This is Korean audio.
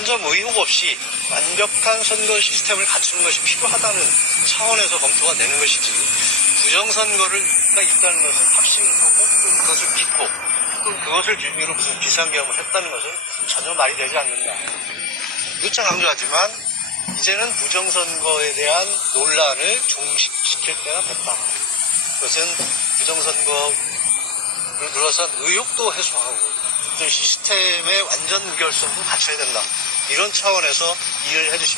한 점 의혹 없이 완벽한 선거 시스템을 갖추는 것이 필요하다는 차원에서 검토가 되는 것이지, 부정선거가 있다는 것은 확신하고 그것을 믿고 또 그것을 빌미로 무슨 비상계엄을 했다는 것은 전혀 말이 되지 않는다. 누차 강조하지만 이제는 부정선거에 대한 논란을 종식시킬 때가 됐다. 그것은 부정선거를 둘러싼 의혹도 해소하고 또 시스템의 완전 무결성도 갖춰야 된다. 이런 차원에서 이해를 해주시면